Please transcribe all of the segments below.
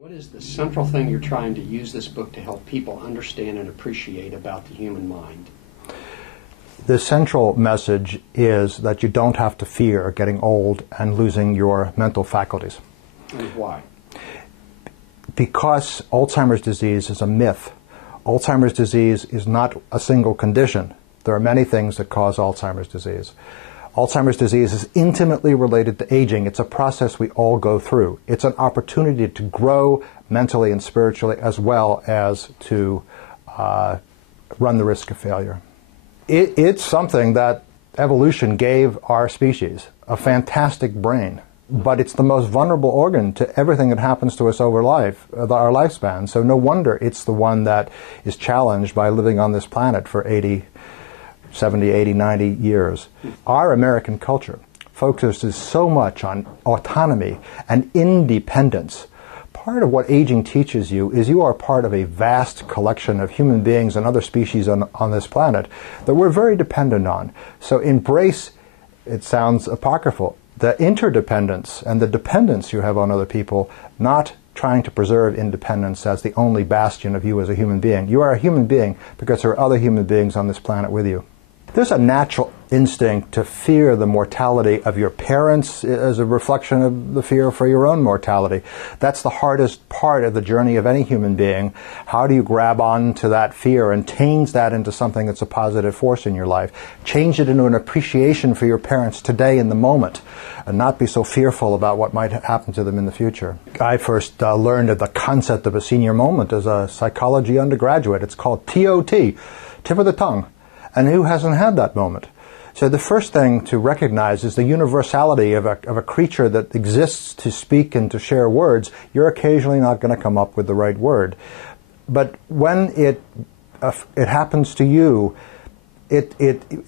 What is the central thing you're trying to use this book to help people understand and appreciate about the human mind? The central message is that you don't have to fear getting old and losing your mental faculties. And why? Because Alzheimer's disease is a myth. Alzheimer's disease is not a single condition. There are many things that cause Alzheimer's disease. Alzheimer's disease is intimately related to aging. It's a process we all go through. It's an opportunity to grow mentally and spiritually as well as to run the risk of failure. It's something that evolution gave our species, a fantastic brain, but it's the most vulnerable organ to everything that happens to us over life, our lifespan. So no wonder it's the one that is challenged by living on this planet for 80, 70, 80, 90 years. Our American culture focuses so much on autonomy and independence. Part of what aging teaches you is you are part of a vast collection of human beings and other species on this planet that we're very dependent on. So embrace, it sounds apocryphal, the interdependence and the dependence you have on other people, not trying to preserve independence as the only bastion of you as a human being. You are a human being because there are other human beings on this planet with you. There's a natural instinct to fear the mortality of your parents as a reflection of the fear for your own mortality. That's the hardest part of the journey of any human being. How do you grab on to that fear and change that into something that's a positive force in your life? Change it into an appreciation for your parents today in the moment and not be so fearful about what might happen to them in the future. I first learned of the concept of a senior moment as a psychology undergraduate. It's called TOT, tip of the tongue. And who hasn't had that moment? So the first thing to recognize is the universality of a creature that exists to speak and to share words. You're occasionally not going to come up with the right word. But when it happens to you,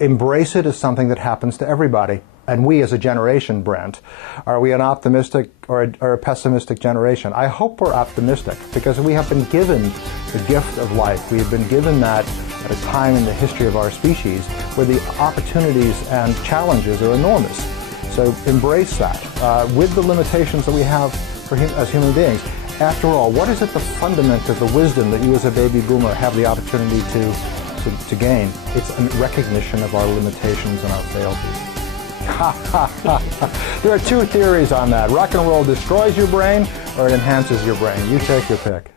embrace it as something that happens to everybody. And we as a generation, Brent, are we an optimistic or a pessimistic generation? I hope we're optimistic because we have been given the gift of life. We have been given that at a time in the history of our species where the opportunities and challenges are enormous. So embrace that with the limitations that we have as human beings. After all, what is at the fundament of the wisdom that you as a baby boomer have the opportunity to gain? It's a recognition of our limitations and our frailties. There are two theories on that. Rock and roll destroys your brain or it enhances your brain. You take your pick.